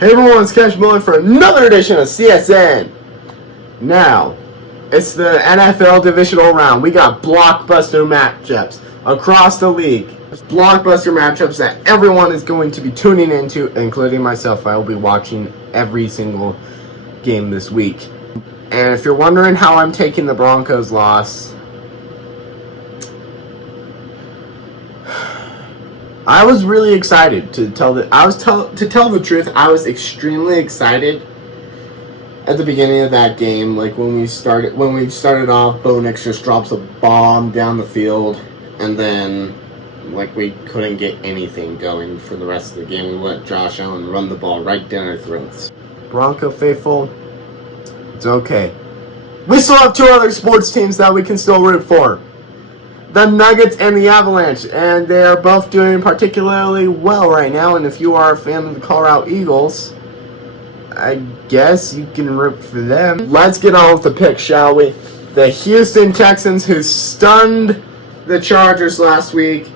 Hey everyone, it's Cash Miller for another edition of CSN. Now, it's the NFL Divisional Round. We got blockbuster matchups across the league. Blockbuster matchups that everyone is going to be tuning into, including myself. I will be watching every single game this week. And if you're wondering how I'm taking the Broncos loss, I was really excited to tell the truth. I was extremely excited at the beginning of that game. Like when we started off, Bo Nix just drops a bomb down the field, and then like we couldn't get anything going for the rest of the game. We let Josh Allen run the ball right down our throats. Bronco faithful, it's okay. We still have two other sports teams that we can still root for. The Nuggets and the Avalanche, and they are both doing particularly well right now. And if you are a fan of the Colorado Eagles, I guess you can root for them. Let's get on with the pick, shall we? The Houston Texans, who stunned the Chargers last week,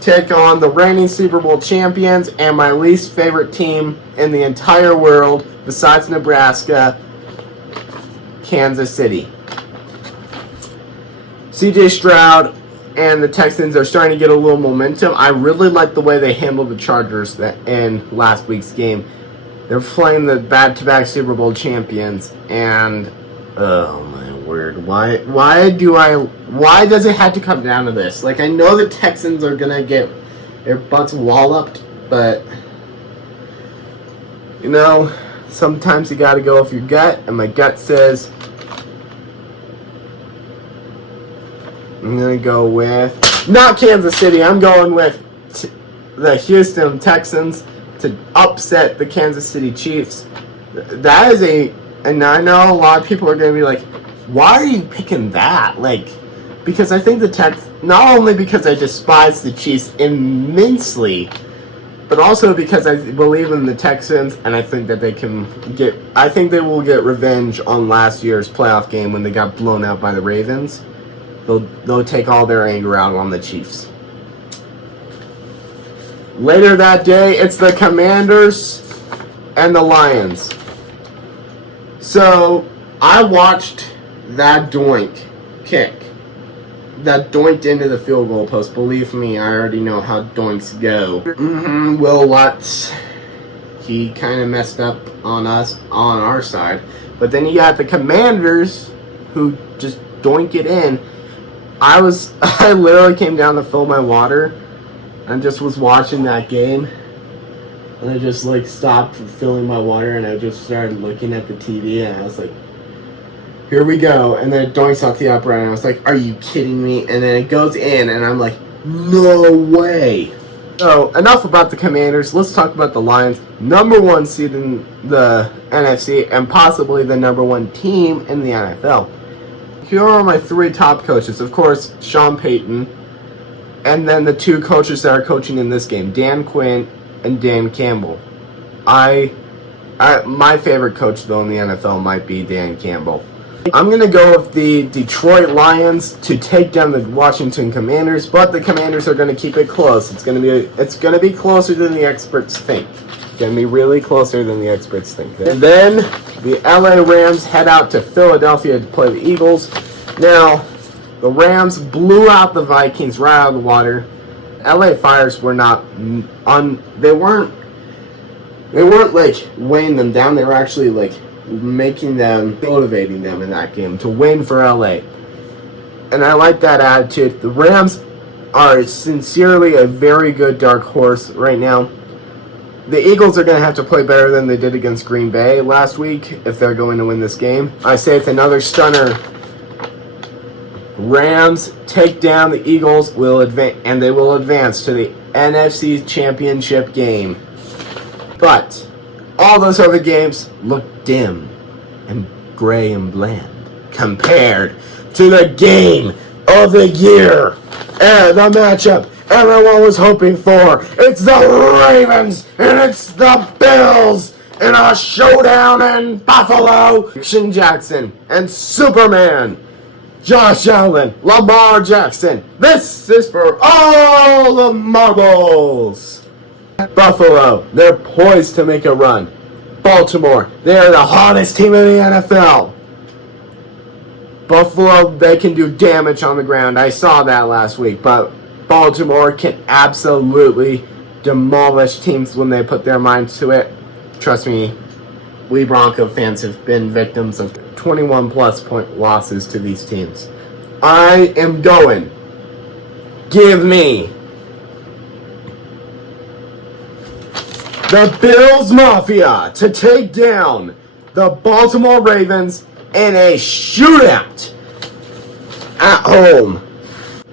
take on the reigning Super Bowl champions and my least favorite team in the entire world, besides Nebraska, Kansas City. CJ Stroud and the Texans are starting to get a little momentum. I really like the way they handled the Chargers in last week's game. They're playing the back-to-back Super Bowl champions, and oh my word, why does it have to come down to this? Like, I know the Texans are gonna get their butts walloped, but you know, sometimes you gotta go with your gut, and my gut says I'm going to go with, not Kansas City, I'm going with the Houston Texans to upset the Kansas City Chiefs. That is and I know a lot of people are going to be like, why are you picking that? Like, because I think not only because I despise the Chiefs immensely, but also because I believe in the Texans, and I think that I think they will get revenge on last year's playoff game when they got blown out by the Ravens. They'll take all their anger out on the Chiefs. Later that day, it's the Commanders and the Lions. So, I watched that doink kick. That doinked into the field goal post. Believe me, I already know how doinks go. Will Lutz, he kind of messed up on our side. But then you got the Commanders who just doink it in. I literally came down to fill my water and just was watching that game. And I just stopped filling my water and I just started looking at the TV and I was like, here we go. And then it doinks off the upright and I was like, are you kidding me? And then it goes in and I'm like, no way. So enough about the Commanders. Let's talk about the Lions. Number one seed in the NFC and possibly the number one team in the NFL. Here are my three top coaches. Of course, Sean Payton, and then the two coaches that are coaching in this game, Dan Quinn and Dan Campbell. My favorite coach, though, in the NFL might be Dan Campbell. I'm going to go with the Detroit Lions to take down the Washington Commanders, but the Commanders are going to keep it close. It's going to be closer than the experts think. Going to be really closer than the experts think. And then the LA Rams head out to Philadelphia to play the Eagles. Now, the Rams blew out the Vikings right out of the water. LA Fires were they weren't weighing them down. They were actually motivating them in that game to win for LA. And I like that attitude. The Rams are sincerely a very good dark horse right now. The Eagles are going to have to play better than they did against Green Bay last week if they're going to win this game. I say it's another stunner. Rams take down the Eagles, and they will advance to the NFC Championship game. But all those other games look dim and gray and bland compared to the game of the year and the matchup everyone was hoping for. It's the Ravens and it's the Bills in a showdown in Buffalo. Jackson and Superman, Josh Allen, Lamar Jackson. This is for all the marbles. Buffalo, they're poised to make a run. Baltimore, they are the hottest team in the NFL. Buffalo, they can do damage on the ground. I saw that last week. But Baltimore can absolutely demolish teams when they put their minds to it. Trust me, we Bronco fans have been victims of 21-plus point losses to these teams. I am going. Give me the Bills Mafia to take down the Baltimore Ravens in a shootout at home.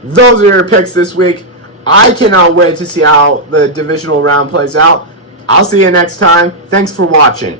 Those are your picks this week. I cannot wait to see how the divisional round plays out. I'll see you next time. Thanks for watching.